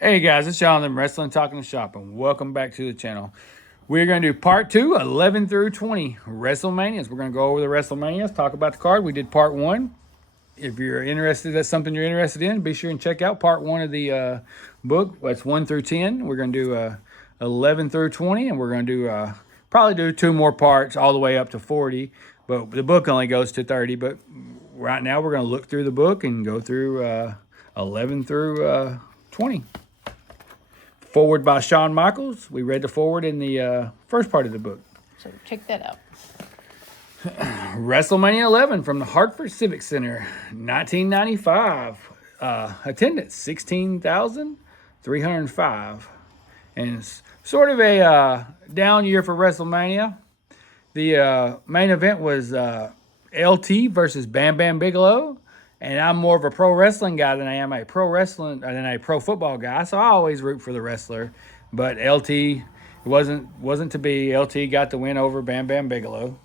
Hey guys, it's Jonathan, Wrestling Talking Shop, and welcome back to the channel. We're going to do part 2, 11 through 20 WrestleManias. We're going to go over the WrestleManias, talk about the card. We did part 1. If you're interested, that's something you're interested in, be sure and check out part 1 of the book. That's 1 through 10. We're going to do 11 through 20, and we're going to do probably do 2 more parts all the way up to 40. But the book only goes to 30. But right now, we're going to look through the book and go through 11 through 20. Forward by Shawn Michaels. We read the forward in the first part of the book. So check that out. WrestleMania 11 from the Hartford Civic Center, 1995. Attendance, 16,305. And it's sort of a down year for WrestleMania. The main event was LT versus Bam Bam Bigelow. And I'm more of a pro wrestling guy than I am a pro football guy. So I always root for the wrestler. But LT wasn't to be. LT got the win over Bam Bam Bigelow.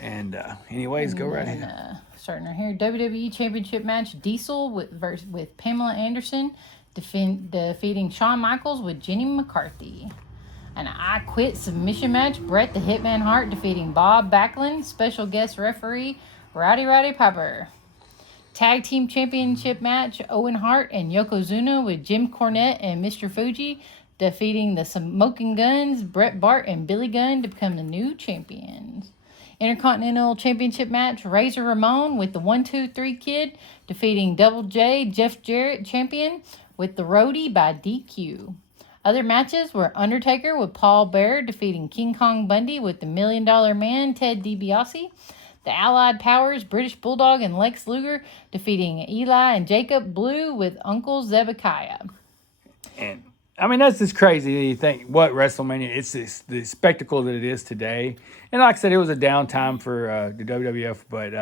And anyways, go right ahead. Starting right here, WWE Championship match: Diesel with Pamela Anderson defeating Shawn Michaels with Jenny McCarthy. An I Quit submission match: Bret the Hitman Hart defeating Bob Backlund. Special guest referee Roddy Piper. Tag Team Championship match: Owen Hart and Yokozuna with Jim Cornette and Mr. Fuji defeating the Smoking Guns, Bret Bart and Billy Gunn, to become the new champions. Intercontinental Championship match: Razor Ramon with the 1-2-3 Kid defeating Double J Jeff Jarrett, champion, with the Roadie by DQ. Other matches were Undertaker with Paul Bearer defeating King Kong Bundy with the $1 Million Man Ted DiBiase. The Allied Powers, British Bulldog and Lex Luger defeating Eli and Jacob Blue with Uncle Zebekiah. And I mean, that's just crazy. You think what WrestleMania? It's the spectacle that it is today. And like I said, it was a downtime for the WWF, but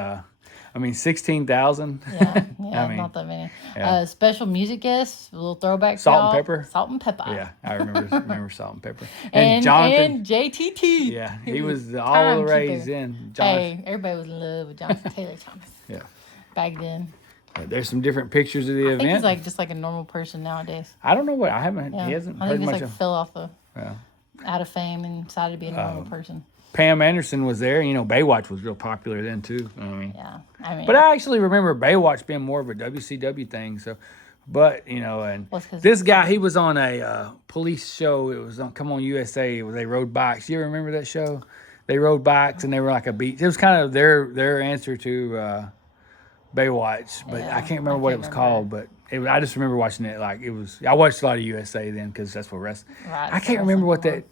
I mean, 16,000. Yeah, I mean, not that many. Yeah. Special music guests, a little throwback. Salt and Pepper. Salt and Pepper. Yeah, I remember Salt and Pepper. And Jonathan. And JTT. Yeah, he was all the raised in. Jonathan. Hey, everybody was in love with Jonathan Taylor Thomas. Yeah. Back then. There's some different pictures of the event. I think he's just like a normal person nowadays. I don't know what. I haven't. Yeah. He hasn't I heard think much he's fell off out of fame and decided to be a normal person. Pam Anderson was there. You know, Baywatch was real popular then too. I mean, yeah. But I actually remember Baywatch being more of a WCW thing. So, but you know, and this guy, he was on a police show. It was on Come On USA, where they rode bikes. You remember that show? They rode bikes and they were like a beach. It was kind of their answer to Baywatch, but I can't remember what it was called. But I just remember watching it. Like it was. I watched a lot of USA then because that's what wrestling. Right, I can't remember what that.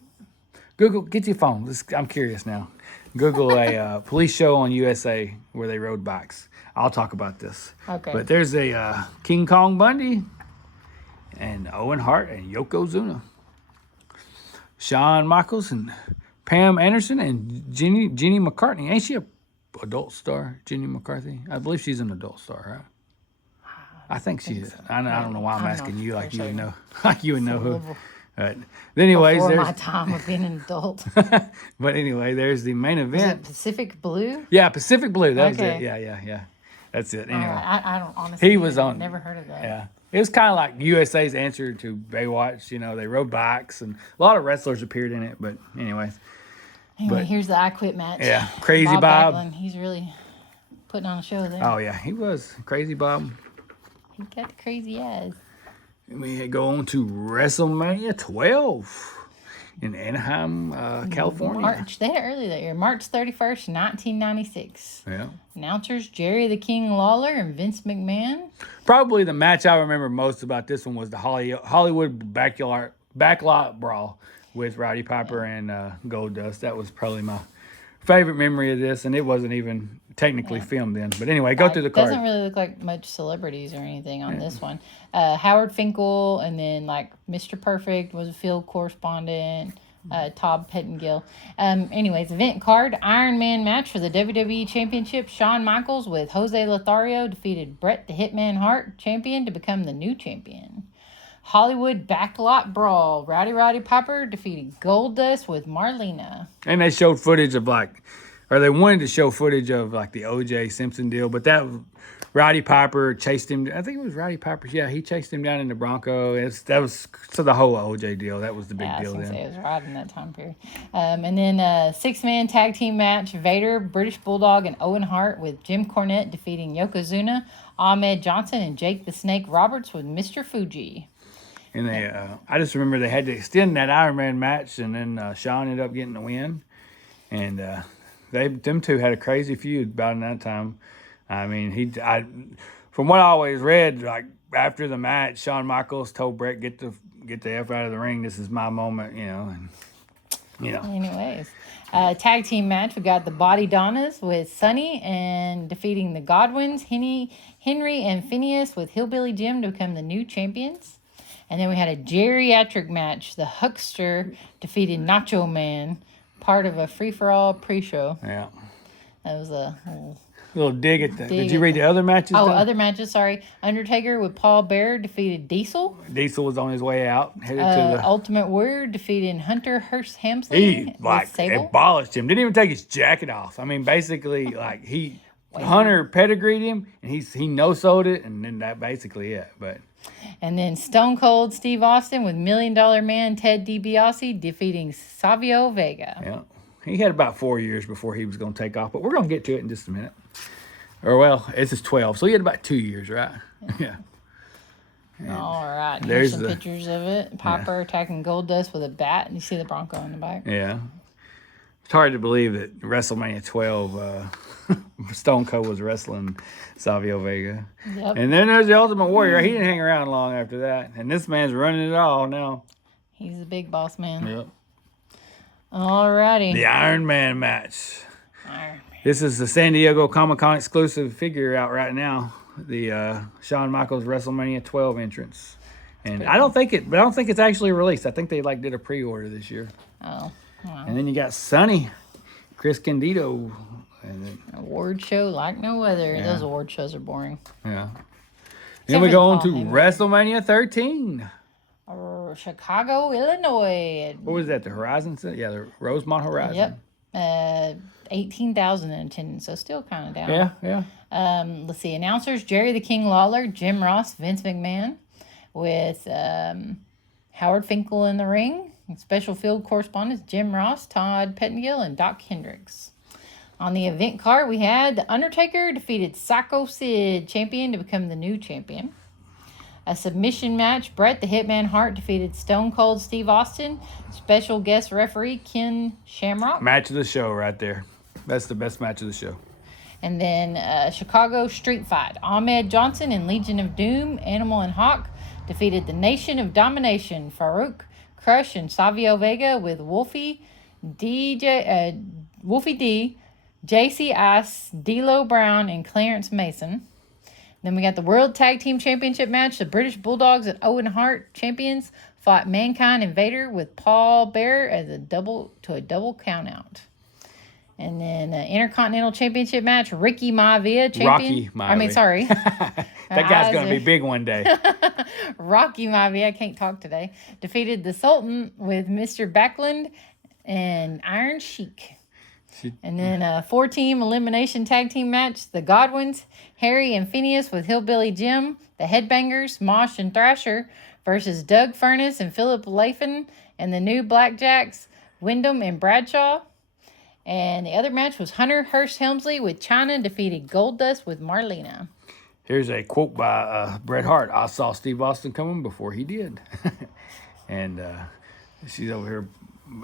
Google, get your phone. I'm curious now. Google a police show on USA where they rode bikes. I'll talk about this. Okay. But there's a King Kong Bundy and Owen Hart and Yokozuna. Shawn Michaels and Pam Anderson and Jenny McCartney. Ain't she a adult star, Jenny McCarthy? I believe she's an adult star, right? I think she is. So. I don't know why I'm asking you like you would know. Like you would know who. But anyways, before my time of being an adult. But anyway, there's the main event. Is it Pacific Blue? Yeah, Pacific Blue. That was it. Yeah. That's it. Anyway, I don't honestly. He was on. Never heard of that. Yeah, it was kind of like USA's answer to Baywatch. You know, they rode bikes and a lot of wrestlers appeared in it. But anyways. Anyway, here's the I Quit match. Yeah, Crazy Bob. Backlund, he's really putting on a show there. Oh yeah, he was Crazy Bob. He got the crazy eyes. We go on to WrestleMania 12 in Anaheim, California. They had it early that year, March 31st, 1996. Yeah. Announcers Jerry the King Lawler and Vince McMahon. Probably the match I remember most about this one was the Hollywood backlot brawl with Roddy Piper and Goldust. That was probably my favorite memory of this, and it wasn't even technically filmed then. But anyway, go through the card. It doesn't really look like much celebrities or anything on this one. Howard Finkel, and then like Mr. Perfect was a field correspondent. Todd Pettengill. Anyways, event card: Iron Man match for the WWE Championship. Shawn Michaels with Jose Lothario defeated Bret the Hitman Hart, champion, to become the new champion. Hollywood backlot brawl: Roddy Piper defeated Goldust with Marlena. And they showed footage of they wanted to show footage of like the O.J. Simpson deal, but that Roddy Piper chased him. I think it was Roddy Piper. Yeah, he chased him down in the Bronco. That was so the whole OJ deal. That was the big deal I was then. say it was right in that time period. And then a 6-man tag team match: Vader, British Bulldog, and Owen Hart with Jim Cornette defeating Yokozuna, Ahmed Johnson, and Jake the Snake Roberts with Mr. Fuji. And they, I just remember they had to extend that Iron Man match, and then Shawn ended up getting the win. And them two had a crazy feud about in that time. I mean, from what I always read, like after the match, Shawn Michaels told Bret, "Get the F out of the ring. This is my moment," And Anyways, tag team match. We got the Body Donnas with Sonny and defeating the Godwins, Henry and Phineas with Hillbilly Jim to become the new champions. And then we had a geriatric match. The Huckster defeated Nacho Man, part of a free-for-all pre-show. Yeah. That was a little dig at that. Did you read the other matches? Oh, other matches, sorry. Undertaker with Paul Bearer defeated Diesel. Diesel was on his way out, headed to the... Ultimate Warrior defeated Hunter Hearst Helmsley. He, abolished him. Didn't even take his jacket off. I mean, basically, Hunter pedigreed him, and he no-sold it, and then that basically it. And then Stone Cold Steve Austin with $1 Million Man Ted DiBiase defeating Savio Vega. Yeah. He had about 4 years before he was going to take off, but we're going to get to it in just a minute. Or, well, this is 12, so he had about 2 years, right? Yeah. All right. Here's some pictures of it. Piper attacking Goldust with a bat, and you see the Bronco in the back. Yeah. It's hard to believe that WrestleMania 12, Stone Cold was wrestling Savio Vega. Yep. And then there's the Ultimate Warrior. He didn't hang around long after that. And this man's running it all now. He's the big boss man. Yep. All righty. The Iron Man match. This is the San Diego Comic-Con exclusive figure out right now. The Shawn Michaels WrestleMania 12 entrance. And I don't think it's actually released. I think they did a pre-order this year. Oh. Wow. And then you got Sonny, Chris Candido. And then, award show like no other. Yeah. Those award shows are boring. Yeah. Then we go on to WrestleMania 13. Chicago, Illinois. What was that? The Horizon? Yeah, the Rosemont Horizon. Yep. 18,000 in attendance, so still kind of down. Yeah. Let's see. Announcers: Jerry the King Lawler, Jim Ross, Vince McMahon, with Howard Finkel in the ring. Special field correspondents: Jim Ross, Todd Pettengill, and Doc Hendricks. On the event card, we had The Undertaker defeated Psycho Sid, champion, to become the new champion. A submission match: Bret the Hitman Hart defeated Stone Cold Steve Austin. Special guest referee Ken Shamrock. Match of the show right there. That's the best match of the show. And then Chicago Street Fight: Ahmed Johnson and Legion of Doom, Animal and Hawk defeated the Nation of Domination, Farouk, Crush, and Savio Vega with Wolfie D, JC Ice, D'Lo Brown, and Clarence Mason. Then we got the World Tag Team Championship match. The British Bulldogs and Owen Hart, champions, fought Mankind and Vader with Paul Bearer as a double countout. And then Intercontinental Championship match, Ricky Maivia, champion. Rocky Maivia. I mean, sorry. That guy's going to be big one day. Rocky Maivia, I can't talk today, defeated the Sultan with Mr. Backlund and Iron Sheik. And then a 4-team elimination tag team match. The Godwins, Harry and Phineas with Hillbilly Jim, the Headbangers, Mosh and Thrasher versus Doug Furnace and Philip Latham, and the new Blackjacks, Wyndham and Bradshaw. And the other match was Hunter Hearst Helmsley with Chyna defeated Goldust with Marlena. Here's a quote by Bret Hart. I saw Steve Austin coming before he did. And she's over here.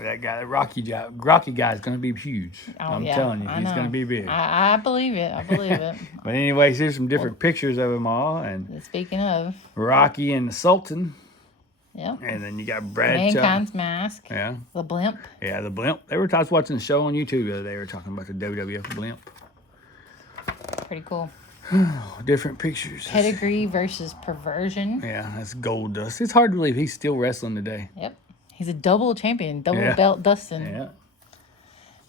That guy, Rocky guy is going to be huge. I'm telling you, he's going to be big. I believe it. But anyways, here's some different pictures of them all. And speaking of Rocky and the Sultan. Yeah. And then you got Bradshaw. Mankind's Mask. Yeah. The Blimp. Yeah, the Blimp. I was watching the show on YouTube the other day. They were talking about the WWF Blimp. Pretty cool. Different pictures. Pedigree versus Perversion. Yeah, that's Goldust. It's hard to believe he's still wrestling today. Yep. He's a double champion, belt Dustin. Yeah.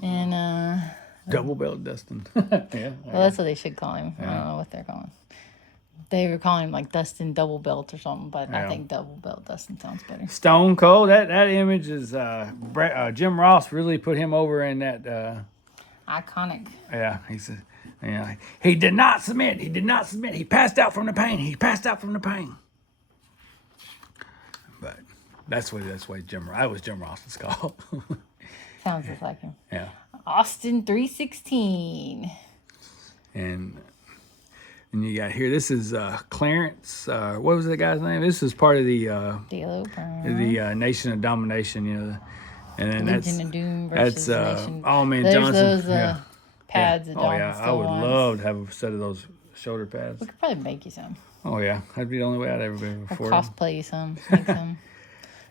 And double belt Dustin. Yeah. Well, that's what they should call him. Yeah. I don't know what they're calling. They were calling him like Dustin Double Belt or something, but I think Double Belt Dustin sounds better. Stone Cold. That image is Jim Ross really put him over in that. Iconic. Yeah, he said Yeah, he did not submit. He did not submit. He passed out from the pain. He passed out from the pain. But that's what Jim. I was Jim Ross's call. Sounds just like him. Yeah. Austin 316. And you got here. This is Clarence. What was the guy's name? This is part of the Nation of Domination. You know, and then Legion of Doom versus Nation. Oh man, There's Johnson. those pads that Oh Dalton yeah, I still would wants. love to have a set of those shoulder pads. We could probably make you some. Oh yeah, that'd be the only way I'd ever be Or before. cosplay you some. Make some.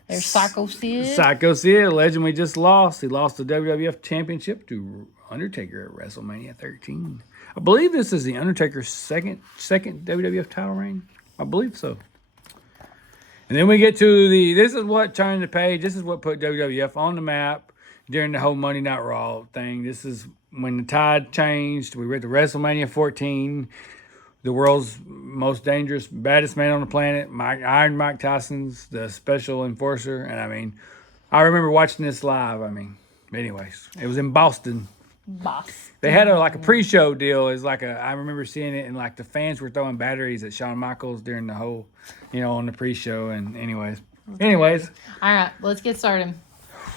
There's Psycho Sid. Psycho Sid, legend we just lost. He lost the WWF Championship to Undertaker at WrestleMania 13. I believe this is the Undertaker's second WWF title reign. I believe so. And then we get to this is what turned the page. This is what put WWF on the map during the whole Monday Night Raw thing. This is when the tide changed. We were at the WrestleMania 14. The world's most dangerous, baddest man on the planet, Iron Mike Tyson's the special enforcer. And I mean, I remember watching this live. I mean, anyways, it was in Boston. They had a pre-show deal. It's like I remember seeing it, and like the fans were throwing batteries at Shawn Michaels during the whole, on the pre-show. And anyways. All right, let's get started.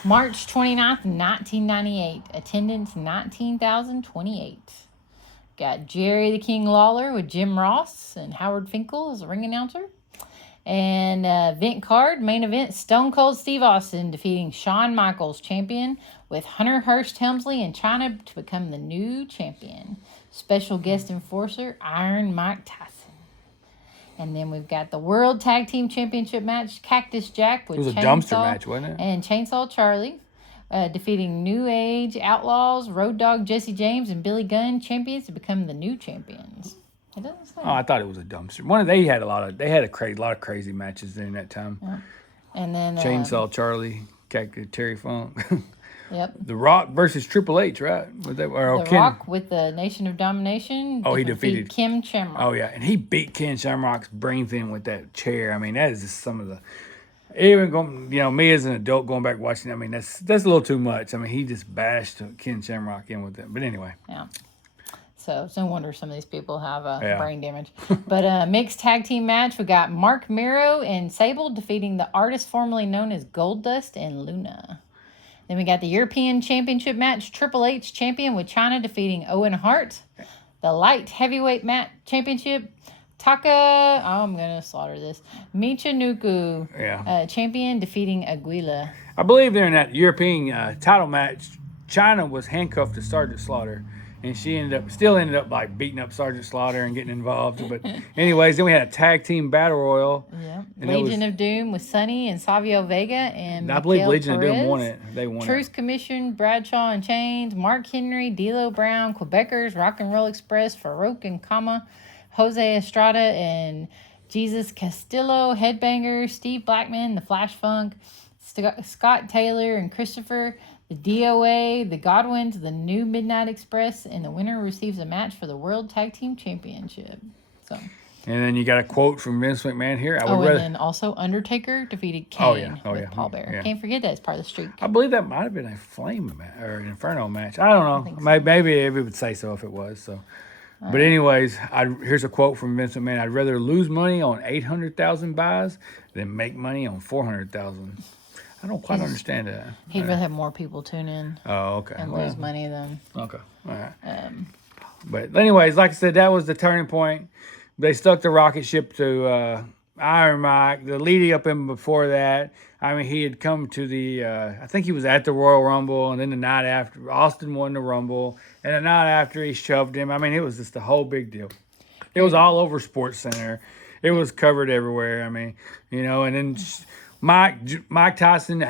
March 29th, 1998. Attendance 19,028. Got Jerry the King Lawler with Jim Ross and Howard Finkel as a ring announcer. And event card, main event, Stone Cold Steve Austin defeating Shawn Michaels, champion, with Hunter Hearst Helmsley in China to become the new champion. Special guest enforcer, Iron Mike Tyson. And then we've got the World Tag Team Championship match, Cactus Jack with It was a Chainsaw dumpster match, wasn't it? And Chainsaw Charlie. Defeating New Age Outlaws, Road Dogg Jesse James, and Billy Gunn, champions to become the new champions. It doesn't say. Oh, I thought it was a dumpster. They had a lot of crazy matches during that time. Yeah. And then Chainsaw Charlie, Terry Funk. Yep. The Rock versus Triple H, right? Rock with the Nation of Domination. Oh, he defeated Kim Shamrock. Oh yeah, and he beat Ken Shamrock's brains in with that chair. I mean, that is just some of the. Even going, me as an adult going back watching. I mean, that's a little too much. I mean, he just bashed Ken Shamrock in with it. But anyway. Yeah. So it's no wonder some of these people have brain damage. But mixed tag team match, we got Mark Mero and Sable defeating the artist formerly known as Goldust and Luna. Then we got the European Championship match, Triple H champion with China defeating Owen Hart. The light heavyweight championship. I'm going to slaughter this. Michinoku, champion, defeating Aguila. I believe during that European title match, China was handcuffed to Sergeant Slaughter, and she still ended up like beating up Sergeant Slaughter and getting involved. But anyways, then we had a tag team battle royal. Yeah, Legion of Doom with Sonny and Savio Vega and I believe Legion Perez. of Doom won it. They won Truth Commission, Bradshaw and Chains, Mark Henry, D'Lo Brown, Quebecers, Rock and Roll Express, Farouk and Kama, Jose Estrada and Jesus Castillo, Headbanger, Steve Blackman, The Flash Funk, Scott Taylor and Christopher, the DOA, the Godwins, the New Midnight Express, and the winner receives a match for the World Tag Team Championship. So. And then you got a quote from Vince McMahon here. And then also Undertaker defeated Kane with Paul Bearer. Yeah. Can't forget that. It's part of the streak. I believe that might have been a Flame match or an Inferno match. I don't know. Maybe it would say so if it was. So. But anyways, here's a quote from Vince McMahon. I'd rather lose money on 800,000 buys than make money on 400,000. I don't quite understand that. He'd rather have more people tune in. Oh, okay. And lose money than. Okay. All right. But anyways, like I said, that was the turning point. They stuck the rocket ship to Iron Mike. The leading up in before that, I mean, he had come to the, I think he was at the Royal Rumble, and then the night after, Austin won the Rumble, and the night after he shoved him. I mean, it was just a whole big deal. It was all over Sports Center. It was covered everywhere. I mean, and then Mike Tyson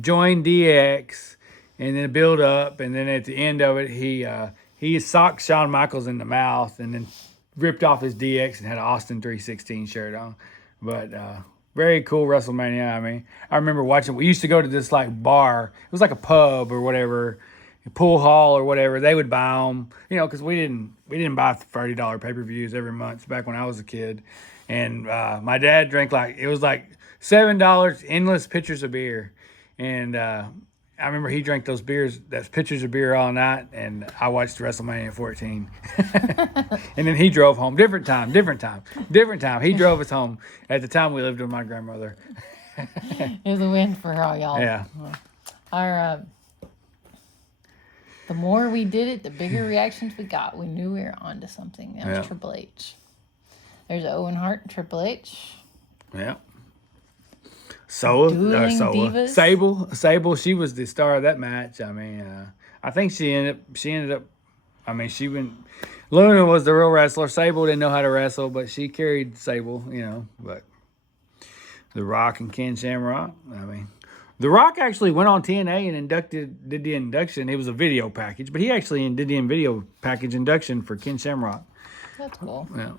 joined DX, and then build up, and then at the end of it, he socked Shawn Michaels in the mouth, and then ripped off his DX and had an Austin 316 shirt on. But very cool WrestleMania. I mean, I remember watching. We used to go to this like bar. It was like a pub or whatever, a pool hall or whatever. They would buy them, because we didn't buy $30 pay-per-views every month back when I was a kid. And my dad drank it was like $7 endless pitchers of beer, and I remember he drank those beers, those pitchers of beer all night, and I watched WrestleMania 14. And then he drove home. Different time. He drove us home. At the time, we lived with my grandmother. It was a win for all y'all. Yeah. Our the more we did it, the bigger reactions we got. We knew we were onto something. That was Yeah. Triple H. There's Owen Hart and Triple H. Yeah. Dueling divas. Sable, she was the star of that match. I mean, I think she ended up. I mean, she went. Luna was the real wrestler. Sable didn't know how to wrestle, but she carried Sable, But The Rock and Ken Shamrock. I mean, The Rock actually went on TNA and did the induction. It was a video package, but he actually did the video package induction for Ken Shamrock. That's cool. Yeah.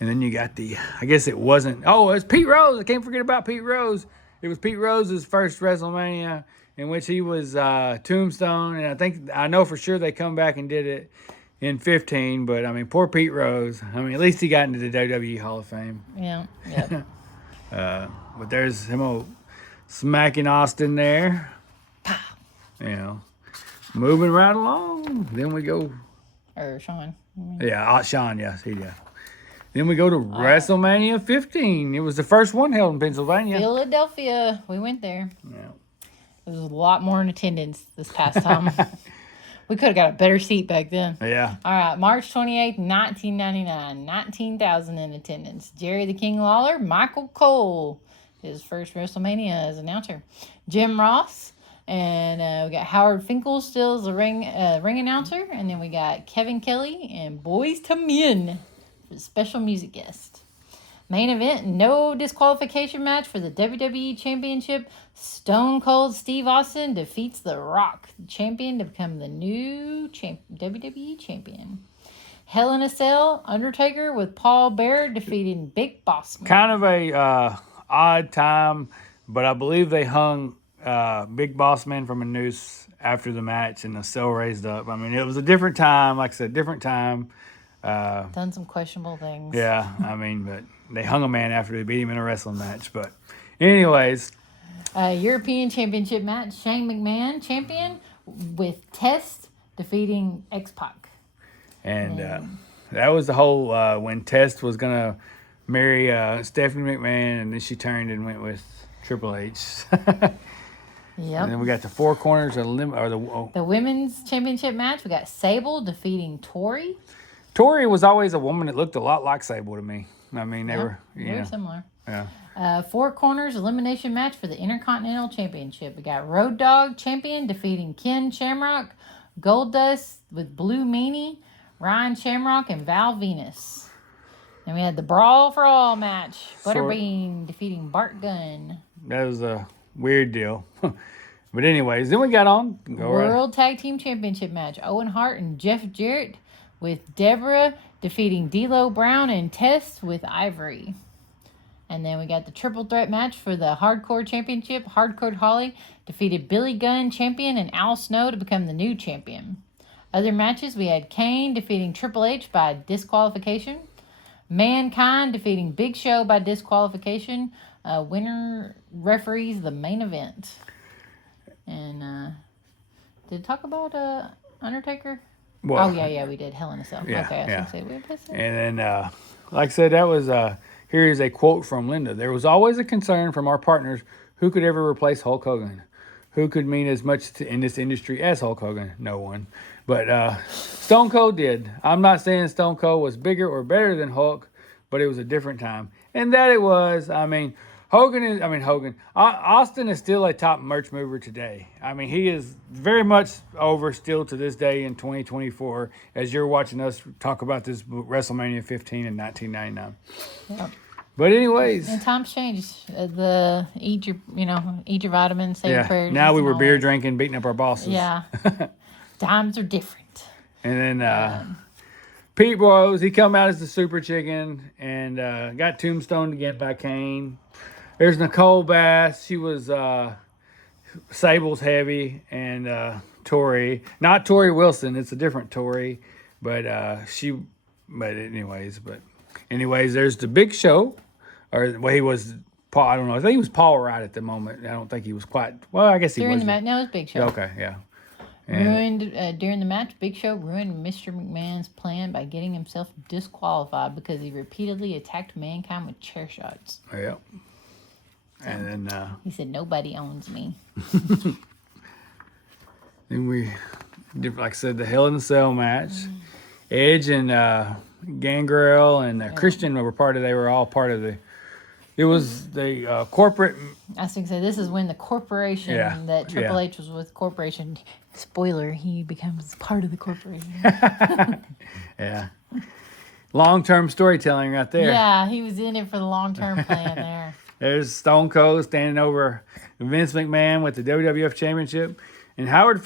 And then you got I guess it wasn't, it was Pete Rose. I can't forget about Pete Rose. It was Pete Rose's first WrestleMania in which he was Tombstone. And I know for sure they come back and did it in 15. But, I mean, poor Pete Rose. I mean, at least he got into the WWE Hall of Fame. Yeah, yep. But there's him smacking Austin there. Moving right along. Then we go. Or Sean. Yeah, Sean, yes, he did. Then we go to WrestleMania 15. It was the first one held in Pennsylvania. Philadelphia. We went there. Yeah. There was a lot more in attendance this past time. We could have got a better seat back then. Yeah. All right, March 28th, 1999. 19,000 in attendance. Jerry the King Lawler, Michael Cole, his first WrestleMania as announcer. Jim Ross, and we got Howard Finkel still as the ring announcer. And then we got Kevin Kelly and Boys to Men. Special music guest. Main event, no disqualification match for the WWE Championship. Stone Cold Steve Austin defeats The Rock, the champion, to become the new WWE champion. Hell in a Cell, Undertaker with Paul Bearer defeating Big Boss Man. Kind of a odd time, but I believe they hung Big Boss Man from a noose after the match and the cell raised up. I mean, it was a different time. Like I said, different time. Done some questionable things. Yeah, I mean, but they hung a man after they beat him in a wrestling match. But anyways. European Championship match, Shane McMahon champion with Test defeating X-Pac. And that was the whole, when Test was going to marry Stephanie McMahon, and then she turned and went with Triple H. Yep. And then we got the four corners of the women's championship match. We got Sable defeating Tori. Tori was always a woman that looked a lot like Sable to me. I mean, they were very similar. Yeah. Four corners elimination match for the Intercontinental Championship. We got Road Dogg champion defeating Ken Shamrock, Goldust with Blue Meanie, Ryan Shamrock, and Val Venus. Then we had the Brawl for All match. Butterbean defeating Bart Gunn. That was a weird deal. But anyways, then we got on. World Tag Team Championship match. Owen Hart and Jeff Jarrett with Deborah defeating D'Lo Brown and Test with Ivory. And then we got the triple threat match for the Hardcore Championship. Hardcore Holly defeated Billy Gunn, champion, and Al Snow to become the new champion. Other matches, we had Kane defeating Triple H by disqualification. Mankind defeating Big Show by disqualification. Winner referees the main event. And did it talk about Undertaker? Well, yeah, we did. Hell in a Cell. Yeah, okay, I was yeah. going to say, we had this. And then, like I said, that was, here is a quote from Linda. There was always a concern from our partners who could ever replace Hulk Hogan. Who could mean as much in this industry as Hulk Hogan? No one. But Stone Cold did. I'm not saying Stone Cold was bigger or better than Hulk, but it was a different time. And that it was. I mean, Austin is still a top merch mover today. I mean, he is very much over still to this day in 2024 as you're watching us talk about this WrestleMania 15 in 1999. Yep. But anyways. And times change. Eat your vitamins, say your prayers. Now we were beer drinking, beating up our bosses. Yeah. Times are different. And then Pete Rose, he come out as the Super Chicken and got tombstoned again by Kane. There's Nicole Bass. She was Sable's heavy, and Tori. Not Tori Wilson. It's a different Tori. But anyways, there's the Big Show. Or well, he was Paul. I don't know. I think he was Paul Wright at the moment. I don't think he was quite. Well, I guess he During was. the match, no, it was Big Show. Okay, yeah. And Ruined during the match. Big Show ruined Mr. McMahon's plan by getting himself disqualified because he repeatedly attacked Mankind with chair shots. yeah. And then He said, "Nobody owns me." then we, like I said, the Hell in a Cell match. Edge and Gangrel and Christian were part of. They were all part of the. It was the corporate. I was going to say, this is when the corporation that Triple H was with, corporation. Spoiler: he becomes part of the corporation. Yeah. Long-term storytelling right there. Yeah, he was in it for the long-term plan there. There's Stone Cold standing over Vince McMahon with the WWF Championship, and Howard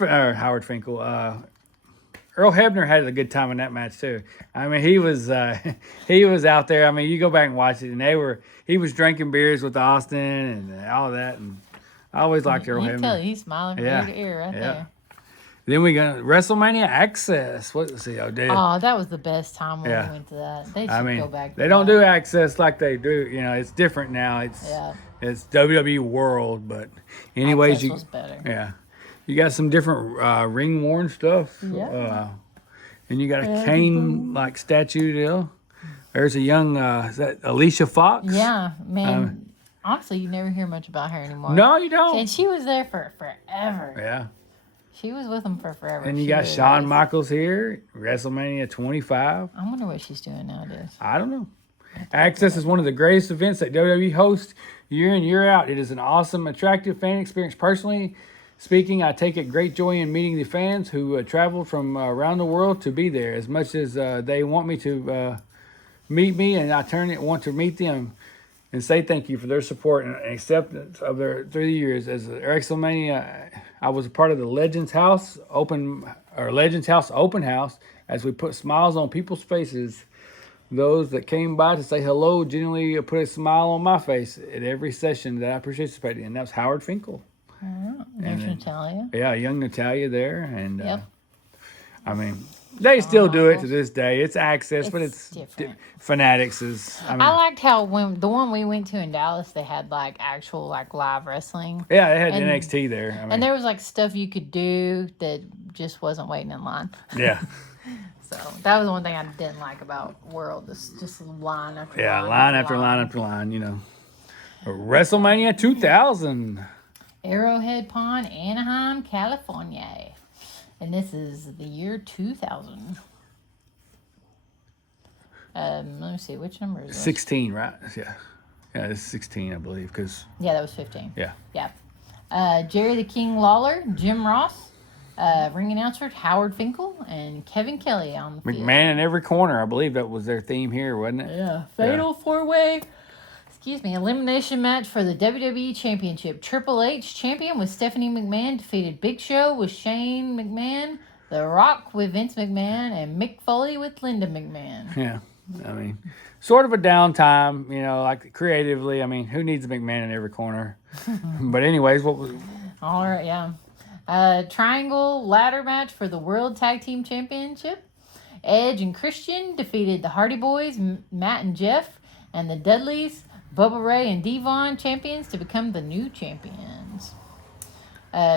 Finkel. Earl Hebner had a good time in that match too. I mean, he was out there. I mean, you go back and watch it, and he was drinking beers with Austin and all of that. And I always liked Earl You Hebner. can tell he's smiling from ear to ear right there. Then we got WrestleMania Access. Let's see, Oh, that was the best time when we went to that. They should go back to they don't do Access like they do. You know, it's different now. It's WWE World, but anyways, Access was better. Yeah, you got some different ring worn stuff. Yeah. And you got a Kane like statue deal. There's a young is that Alicia Fox? Yeah, man. Honestly, you never hear much about her anymore. No, you don't. And she was there for forever. Yeah. She was with them for forever. And you got Shawn Michaels here, WrestleMania 25. I wonder what she's doing nowadays. I don't know. Access is one of the greatest events that WWE hosts year in, year out. It is an awesome, attractive fan experience. Personally speaking, I take great joy in meeting the fans who traveled from around the world to be there. As much as they want me to meet me, and I want to meet them and say thank you for their support and acceptance of their through the years. As WrestleMania, I was a part of the Legends House open house as we put smiles on people's faces. Those that came by to say hello genuinely put a smile on my face at every session that I participated in. That was Howard Finkel. There's Natalia. Yeah, young Natalia there. And Yep. I mean, they still do it to this day. It's Access, but it's different. Fanatics is. I mean, I liked how when the one we went to in Dallas, they had like actual like live wrestling. yeah, they had and- NXT there. I mean, And there was like stuff you could do that just wasn't waiting in line. yeah, So that was one thing I didn't like about World. It's just line after yeah, line. line after line after line. You know, WrestleMania 2000. Arrowhead Pond, Anaheim, California. And this is the year 2000. Let me see, which number is this? 16, right? Yeah, it's 16, I believe. Because Yeah, that was 15. yeah, Jerry the King Lawler, Jim Ross, ring announcer Howard Finkel, and Kevin Kelly on the field. McMahon in every corner. I believe that was their theme here, wasn't it? Yeah, fatal four-way. Elimination match for the WWE Championship. Triple H, champion with Stephanie McMahon, defeated Big Show with Shane McMahon, The Rock with Vince McMahon, and Mick Foley with Linda McMahon. Yeah, I mean, sort of a downtime, you know, like creatively. I mean, who needs a McMahon in every corner? But anyways, what was? All right, yeah. Triangle ladder match for the World Tag Team Championship. Edge and Christian defeated the Hardy Boys, Matt and Jeff, and the Dudleys, Bubba Ray and Devon, champions to become the new champions.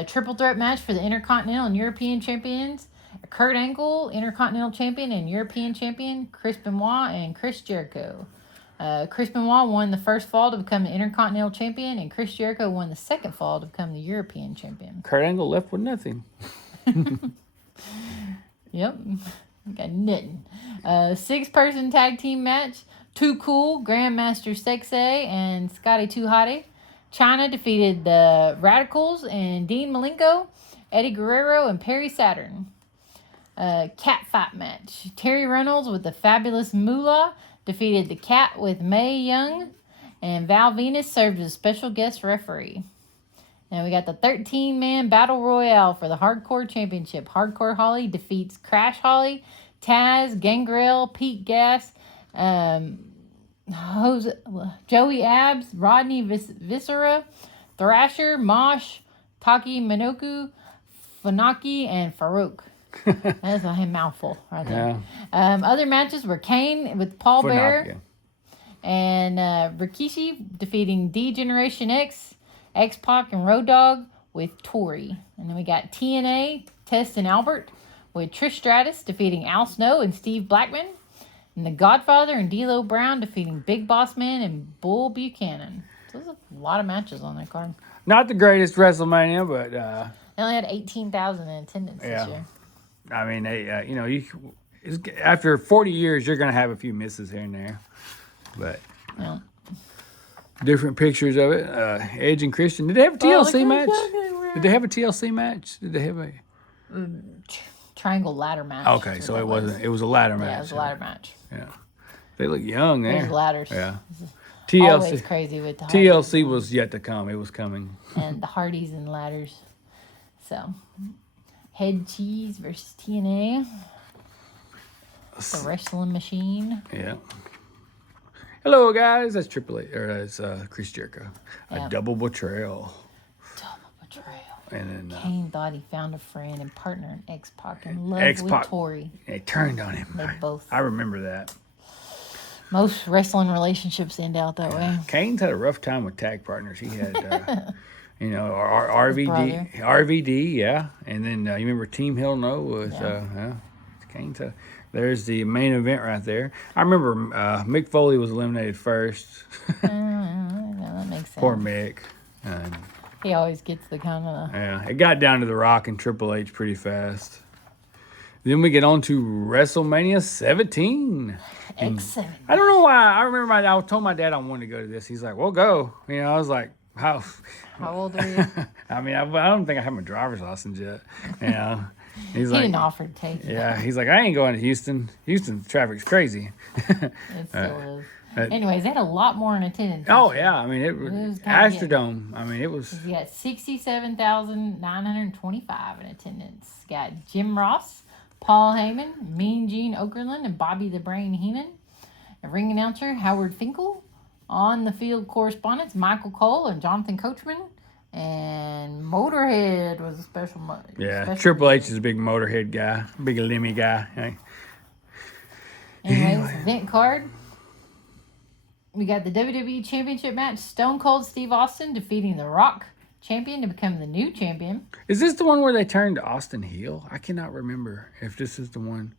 Triple threat match for the Intercontinental and European champions. Kurt Angle, Intercontinental champion and European champion. Chris Benoit and Chris Jericho. Chris Benoit won the first fall to become the Intercontinental champion, and Chris Jericho won the second fall to become the European champion. Kurt Angle left with nothing. Yep. Got nothing. 6-person tag team match. Too Cool, Grandmaster Sexay, and Scotty Too Hottie. China defeated the Radicals and Dean Malenko, Eddie Guerrero, and Perry Saturn. Cat fight match. Terry Reynolds with the Fabulous Moolah defeated the Cat with Mae Young, and Val Venus served as special guest referee. And we got the 13-man Battle Royale for the Hardcore Championship. Hardcore Holly defeats Crash Holly, Taz, Gangrel, Pete Gas, Joey Abs, Rodney Viscera, Thrasher, Mosh, Taki Minoku, Funaki, and Farouk. That's a mouthful right there. Yeah. Other matches were Kane with Paul Bearer And Rikishi defeating D-Generation X, X-Pac, and Road Dogg with Tori. And then we got TNA, Test and Albert with Trish Stratus defeating Al Snow and Steve Blackman. And The Godfather and D'Lo Brown defeating Big Boss Man and Bull Buchanan. So there's a lot of matches on that card. Not the greatest WrestleMania, but They only had 18,000 in attendance this year. I mean, they, after 40 years, you're going to have a few misses here and there. But different pictures of it. Edge and Christian. Did they have a TLC match? Did they have a TLC match? Did they have a triangle ladder match? Okay, so it wasn't. It was a ladder match. Yeah, it was a ladder match. Yeah, they look young there. There's ladders. Yeah. Always crazy with the TLC was yet to come. It was coming. And the Hardys and ladders. So, Head Cheese versus TNA. The Wrestling Machine. Yeah. Hello, guys. That's Triple H, or that's Chris Jericho. A double betrayal. Double betrayal. And then Kane thought he found a friend and partner in X-Pac and love with Tori. They turned on him. They both. I remember that. Most wrestling relationships end out that way. Kane's had a rough time with tag partners. He had, RVD, yeah. And then you remember Team Hell No was, Kane's there's the main event right there. I remember Mick Foley was eliminated first. That makes sense. Poor Mick. He always gets the kind of... Yeah, it got down to The Rock and Triple H pretty fast. Then we get on to WrestleMania 17. X7. I don't know why. I remember I told my dad I wanted to go to this. He's like, well, go. I was like, how old are you? I mean, I don't think I have my driver's license yet. He's he like, didn't offer to take you. Yeah, he's like, I ain't going to Houston. Houston traffic's crazy. It still is. Anyways, they had a lot more in attendance. Oh, yeah. I mean, it was Astrodome. I mean, it was... You got 67,925 in attendance. Got Jim Ross, Paul Heyman, Mean Gene Okerlund, and Bobby the Brain Heenan. A ring announcer, Howard Finkel. On the field correspondents, Michael Cole and Jonathan Coachman. And Motorhead was a special... Triple H is a big Motorhead guy. Big Lemmy guy. Anyways, event card. We got the WWE Championship match. Stone Cold Steve Austin defeating The Rock champion to become the new champion. Is this the one where they turned Austin heel? I cannot remember if this is the one.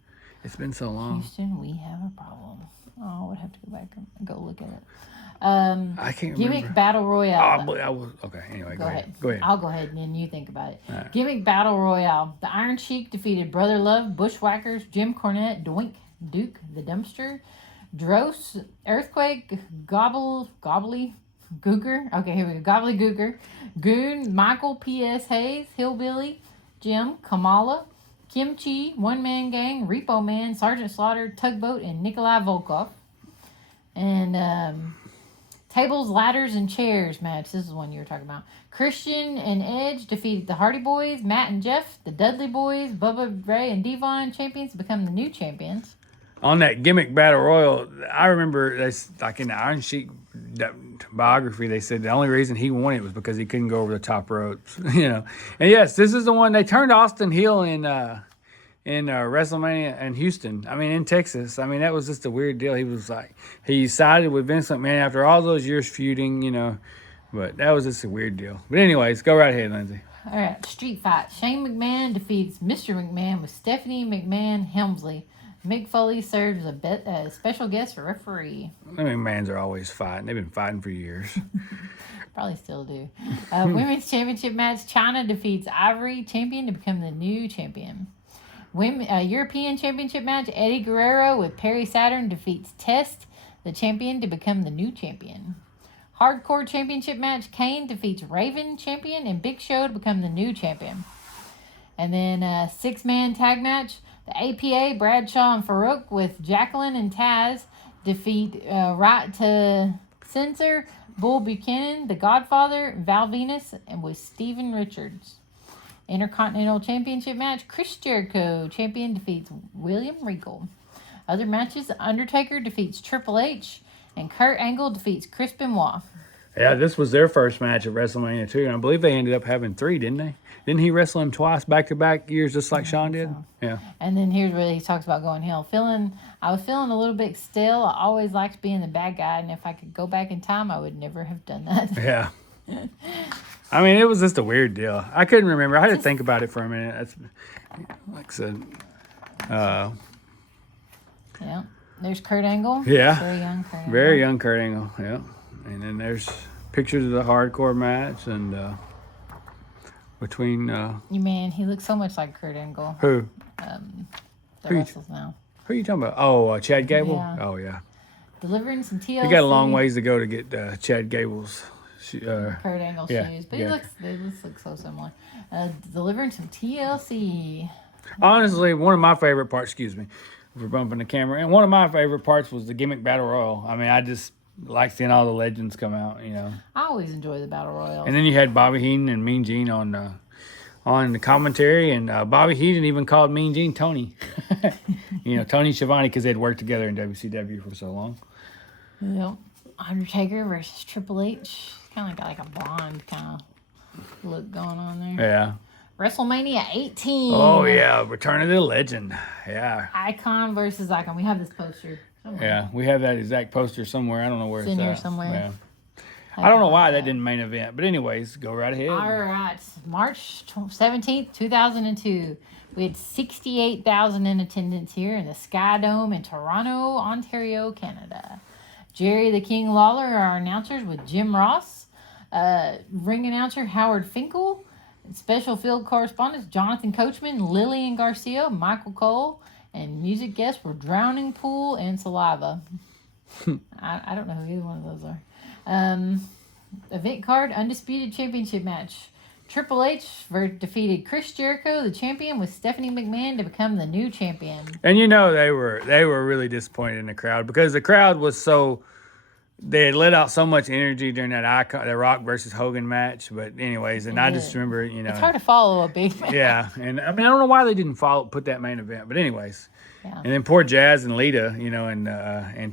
It's been so long. Houston, we have a problem. Oh, I would have to go back and go look at it. I can't remember. Gimmick Battle Royale. Okay, anyway, go ahead. Go ahead. I'll go ahead and then you think about it. Right. Gimmick Battle Royale. The Iron Sheik defeated Brother Love, Bushwhackers, Jim Cornette, Doink, Duke, the Dumpster, Dross, Earthquake, Gobbly, Googer. Okay, here we go. Gobbly Googer, Goon, Michael P.S. Hayes, Hillbilly, Jim, Kamala, Kimchi, One Man Gang, Repo Man, Sergeant Slaughter, Tugboat, and Nikolai Volkov. And tables, ladders, and chairs match. This is one you were talking about. Christian and Edge defeated the Hardy Boys, Matt and Jeff, the Dudley Boys, Bubba Ray, and Devon champions to become the new champions. On that Gimmick Battle Royal, I remember like in the Iron Sheik biography, they said the only reason he won it was because he couldn't go over the top ropes. And yes, this is the one they turned Austin heel in WrestleMania in Houston. I mean, in Texas. I mean, that was just a weird deal. He was like, he sided with Vince McMahon after all those years feuding, but that was just a weird deal. But anyways, go right ahead, Lindsay. All right, street fight. Shane McMahon defeats Mr. McMahon with Stephanie McMahon Helmsley. Mick Foley serves as a special guest referee. The McMahons are always fighting. They've been fighting for years. Probably still do. Women's Championship match. Chyna defeats Ivory champion to become the new champion. European Championship match. Eddie Guerrero with Perry Saturn defeats Test, the champion, to become the new champion. Hardcore Championship match. Kane defeats Raven champion and Big Show to become the new champion. And then a 6-man tag match. The APA, Bradshaw and Farouk with Jacqueline and Taz defeat Right to Censor, Bull Buchanan, The Godfather, Val Venus, and with Steven Richards. Intercontinental Championship match. Chris Jericho, champion, defeats William Regal. Other matches, The Undertaker defeats Triple H, and Kurt Angle defeats Chris Benoit. Yeah, this was their first match at WrestleMania too, and I believe they ended up having 3, didn't they? Didn't he wrestle him twice back to back years, just like Sean did? So. Yeah. And then here's where he talks about going heel. I was feeling a little bit stale. I always liked being the bad guy, and if I could go back in time, I would never have done that. Yeah. I mean, it was just a weird deal. I couldn't remember. I had to think about it for a minute. That's like I said. Yeah. There's Kurt Angle. Yeah. Very young Kurt Angle. Very young Kurt Angle. Yeah. And then there's pictures of the hardcore match and between Man, he looks so much like Kurt Angle. who? The Who you- wrestles now. Who are you talking about? Oh, Chad Gable. Yeah. Oh yeah. Delivering some TLC. He got a long ways to go to get Chad Gable's. Kurt Angle yeah, shoes, but yeah. they look so similar. Delivering some TLC. Honestly, one of my favorite parts. Excuse me for bumping the camera. And one of my favorite parts was the gimmick battle royal. I mean, I just like seeing all the legends come out. You know. I always enjoy the battle royals. And then you had Bobby Heenan and Mean Gene on the commentary, and Bobby Heenan even called Mean Gene Tony. You know, Tony Schiavone, because they'd worked together in WCW for so long. Yep. Undertaker versus Triple H. Kind of got like a blonde kind of look going on there. Yeah. WrestleMania 18. Oh yeah, Return of the Legend. Yeah. Icon versus Icon. We have this poster somewhere. Yeah, we have that exact poster somewhere. I don't know where It's it's in here at. somewhere. Yeah. I don't know why that didn't main event, but anyways, go right ahead. All right. March 17th, 2002. We had 68,000 in attendance here in the Sky Dome in Toronto, Ontario, Canada. Jerry the King Lawler are our announcers with Jim Ross. Ring announcer Howard Finkel. Special field correspondents Jonathan Coachman, Lillian Garcia, Michael Cole, and music guests were Drowning Pool and Saliva. I don't know who either one of those are. Event card, Undisputed Championship match. Triple H defeated Chris Jericho, the champion, with Stephanie McMahon to become the new champion. And you know they were really disappointed in the crowd because the crowd was so they had let out so much energy during the Rock versus Hogan match. But anyways, and I just remember, you know, It's hard to follow a big match. yeah, and I mean I don't know why they didn't put that main event, but anyways. Yeah. And then poor Jazz and Lita, you know, and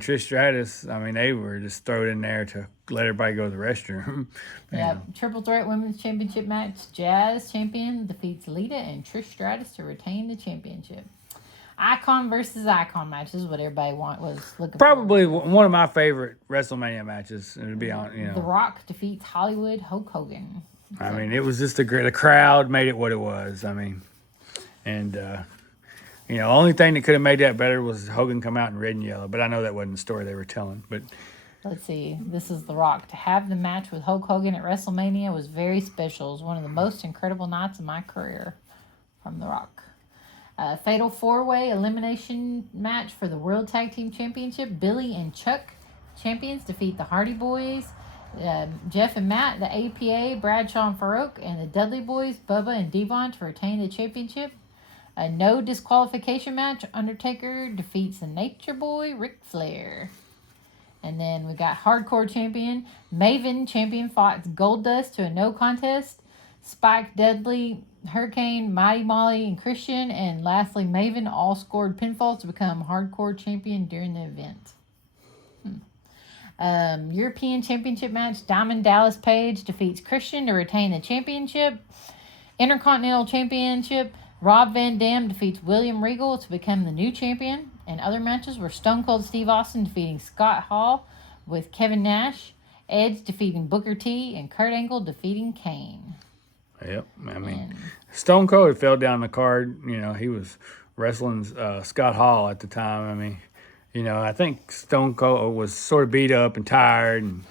Trish Stratus, I mean, they were just thrown in there to let everybody go to the restroom. Yeah, Triple Threat Women's Championship match. Jazz champion defeats Lita and Trish Stratus to retain the championship. Icon versus Icon match is what everybody was looking Probably for. one of my favorite WrestleMania matches, to be honest, you The know. Rock defeats Hollywood Hulk Hogan. I mean, it was just the crowd made it what it was. I mean, and, you know, only thing that could have made that better was Hogan come out in red and yellow, but I know that wasn't the story they were telling. But Let's see. This is The Rock. To have the match with Hulk Hogan at WrestleMania was very special. It was one of the most incredible nights of my career. From The Rock. Fatal 4-way elimination match for the World Tag Team Championship. Billy and Chuck, champions, defeat the Hardy Boys. Jeff and Matt, the APA, Bradshaw and Farouk, and the Dudley Boys, Bubba and Devon, to retain the championship. A no disqualification match. Undertaker defeats the Nature Boy, Ric Flair. And then we got Hardcore Champion. Maven, champion, fought Goldust to a no contest. Spike, Dudley, Hurricane, Mighty Molly, and Christian. And lastly, Maven all scored pinfalls to become Hardcore Champion during the event. European Championship match. Diamond Dallas Page defeats Christian to retain the championship. Intercontinental Championship. Rob Van Dam defeats William Regal to become the new champion. And other matches were Stone Cold Steve Austin defeating Scott Hall with Kevin Nash. Edge defeating Booker T. And Kurt Angle defeating Kane. yep, I mean, Stone Cold fell down the card. You know, he was wrestling Scott Hall at the time. I mean, you know, I think Stone Cold was sort of beat up and tired, and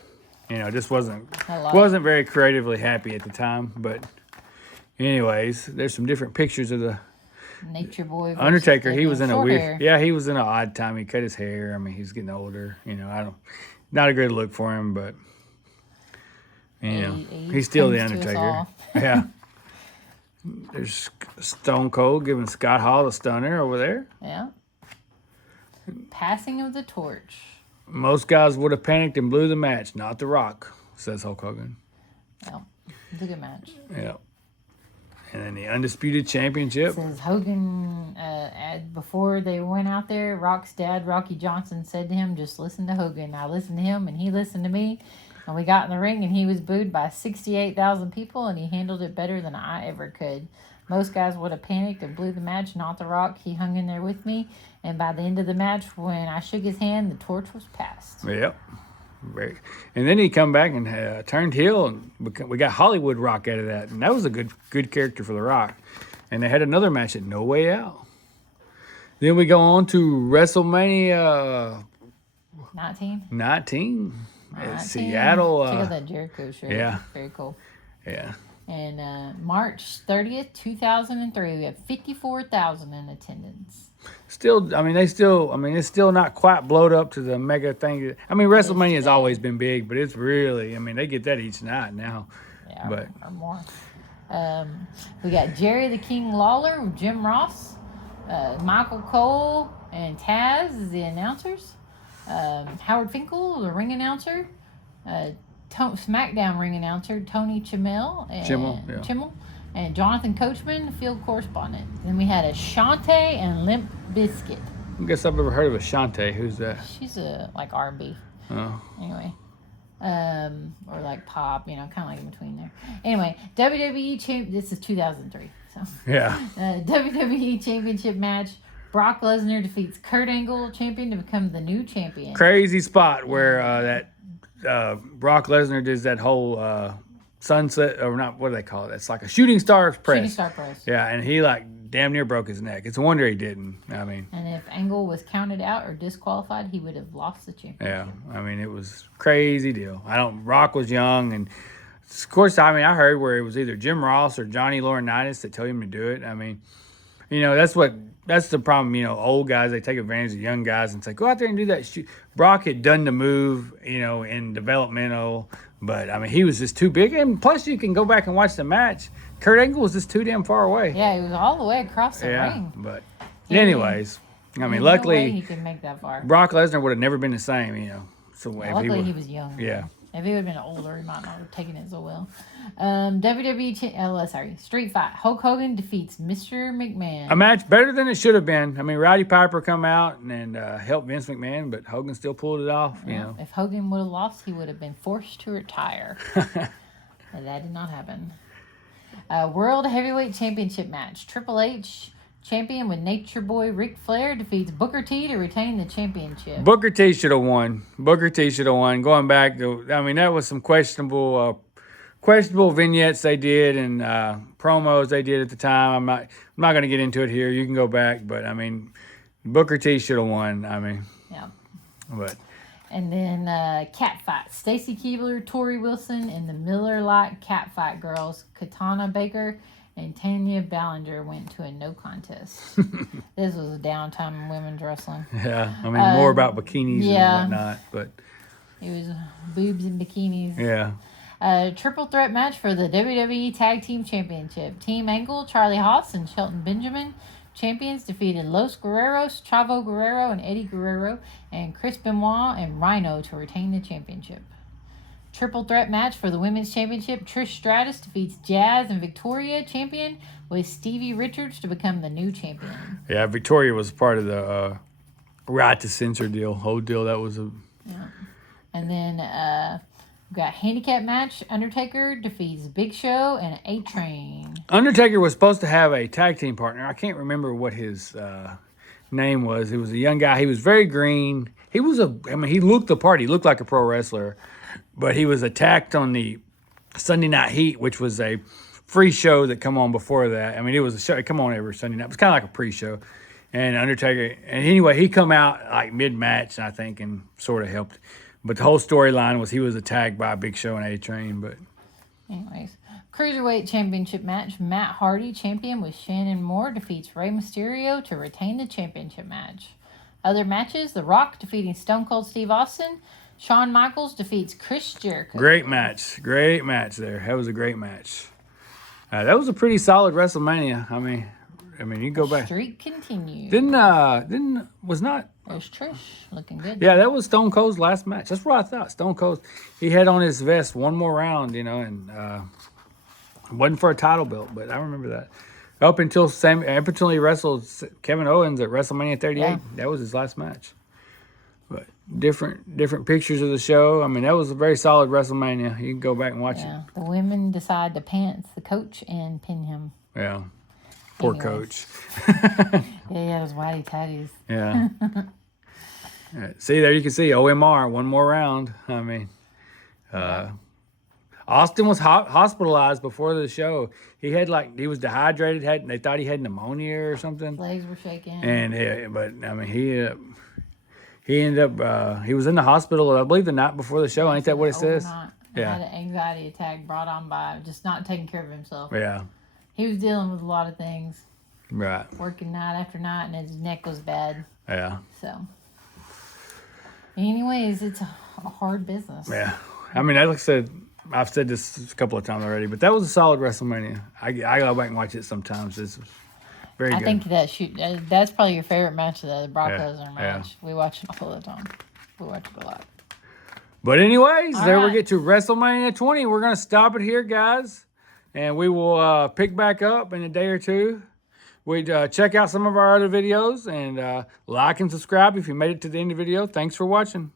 you know, just wasn't very creatively happy at the time. But anyways, there's some different pictures of the Nature Boy. Undertaker. He was in a weird, hair. yeah, he was in an odd time. He cut his hair. I mean, he's getting older. You know, not a good look for him, but you know, he's still the Undertaker. Yeah. There's Stone Cold giving Scott Hall a stunner over there. Yeah. Passing of the torch. Most guys would have panicked and blew the match, not The Rock, says Hulk Hogan. Yeah. It's a good match. Yeah. And then the Undisputed Championship. Says Hogan, before they went out there, Rock's dad, Rocky Johnson, said to him, just listen to Hogan. I listened to him and he listened to me. And we got in the ring, and he was booed by 68,000 people, and he handled it better than I ever could. Most guys would have panicked and blew the match. Not The Rock. He hung in there with me, and by the end of the match, when I shook his hand, the torch was passed. Yep. And then he come back and turned heel, and we got Hollywood Rock out of that, and that was a good character for The Rock. And they had another match at No Way Out. Then we go on to WrestleMania 19 at Seattle. Check out that Jericho shirt. Yeah. Very cool. Yeah. And March 30th, 2003, we have 54,000 in attendance. It's still not quite blowed up to the mega thing. I mean, WrestleMania has always been big, but it's really, they get that each night now. Yeah, but or more. We got Jerry the King Lawler, Jim Ross, Michael Cole, and Taz as the announcers. Howard Finkel, the ring announcer. SmackDown ring announcer Tony Chimmel, and Jonathan Coachman, the field correspondent. Then we had Ashante and Limp Bizkit. I guess I've ever heard of Ashante. Who's that? She's a like R&B. Oh. Anyway, or like pop, kind of like in between there. Anyway, WWE this is 2003. So yeah. WWE Championship match. Brock Lesnar defeats Kurt Angle, champion, to become the new champion. Crazy spot where that Brock Lesnar does that whole sunset, or not, what do they call it? It's like a shooting star press. Shooting star press. Yeah, and he damn near broke his neck. It's a wonder he didn't. And if Angle was counted out or disqualified, he would have lost the championship. Yeah, it was crazy deal. Brock was young, and of course, I heard where it was either Jim Ross or Johnny Laurinaitis that told him to do it. That's the problem. Old guys, they take advantage of young guys and say, go out there and do that. Brock had done the move, in developmental, but he was just too big. And plus, you can go back and watch the match. Kurt Angle was just too damn far away. Yeah, he was all the way across the ring. But anyways, luckily, no way he could make that far. Brock Lesnar would have never been the same, So luckily, he was young. Yeah. If he would have been older, he might not have taken it so well. Street Fight. Hulk Hogan defeats Mr. McMahon. A match better than it should have been. Roddy Piper come out and helped Vince McMahon, but Hogan still pulled it off. If Hogan would have lost, he would have been forced to retire. But that did not happen. World Heavyweight Championship match. Triple H, champion with Nature Boy Ric Flair, defeats Booker T to retain the championship. Booker T should have won. Going back to, that was some questionable vignettes they did and promos they did at the time. I'm not going to get into it here. You can go back, but Booker T should have won. Yeah. But. And then cat fight. Stacy Keibler, Tori Wilson, and the Miller Lite cat fight girls, Katana Baker and Tanya Ballinger, went to a no contest. This was a downtime in women's wrestling. Yeah, more about bikinis and whatnot, but it was boobs and bikinis. Yeah. Triple threat match for the WWE Tag Team Championship. Team Angle, Charlie Haas, and Shelton Benjamin, champions, defeated Los Guerreros, Chavo Guerrero, and Eddie Guerrero, and Chris Benoit and Rhino to retain the championship. Triple threat match for the Women's Championship. Trish Stratus defeats Jazz and Victoria, champion, with Stevie Richards to become the new champion. Yeah, Victoria was part of the right to censor whole deal. That was a... Yeah. And then we got handicap match. Undertaker defeats Big Show and A-Train. Undertaker was supposed to have a tag team partner. I can't remember what his name was. It was a young guy. He was very green. He looked the part. He looked like a pro wrestler. But he was attacked on the Sunday Night Heat, which was a free show that come on before that. It was a show that come on every Sunday night. It was kind of like a pre-show. And Undertaker, and anyway, he come out like mid-match, I think, and sort of helped. But the whole storyline was he was attacked by Big Show and A-Train. But anyways, Cruiserweight Championship match. Matt Hardy, champion with Shannon Moore, defeats Rey Mysterio to retain the championship match. Other matches, The Rock defeating Stone Cold Steve Austin. Shawn Michaels defeats Chris Jericho. Great match there. That was a great match. That was a pretty solid WrestleMania. You go back. Streak continued. Was not. There's Trish looking good. Yeah, that was Stone Cold's last match. That's what I thought. Stone Cold, he had on his vest one more round, and it wasn't for a title belt, but I remember that. Up until he wrestled Kevin Owens at WrestleMania 38. Yeah. That was his last match. But different pictures of the show. I mean, that was a very solid WrestleMania. You can go back and watch Yeah, the women decide to pants the coach and pin him. it. Yeah. Poor Anyways. coach. Yeah, those whitey tatties. Yeah. See, there you can see OMR, one more round. I mean, Austin was hospitalized before the show. He was dehydrated. They thought he had pneumonia or something. Legs were shaking. But I mean, he ended up, he was in the hospital, I believe, the night before the show. Ain't that what it says? Yeah. Had an anxiety attack brought on by just not taking care of himself. Yeah. He was dealing with a lot of things. Right. Working night after night, and his neck was bad. Yeah. So, anyways, it's a hard business. Yeah. I mean, like I said, I've said this a couple of times already, but that was a solid WrestleMania. I go back and watch it sometimes. It's very good. I think that's probably your favorite match of the Brock Lesnar match. Yeah. We watch it all the time. We watch it a lot. But anyways, All there we right. get to WrestleMania 20. We're going to stop it here, guys. And we will pick back up in a day or two. We'd check out some of our other videos and like and subscribe if you made it to the end of the video. Thanks for watching.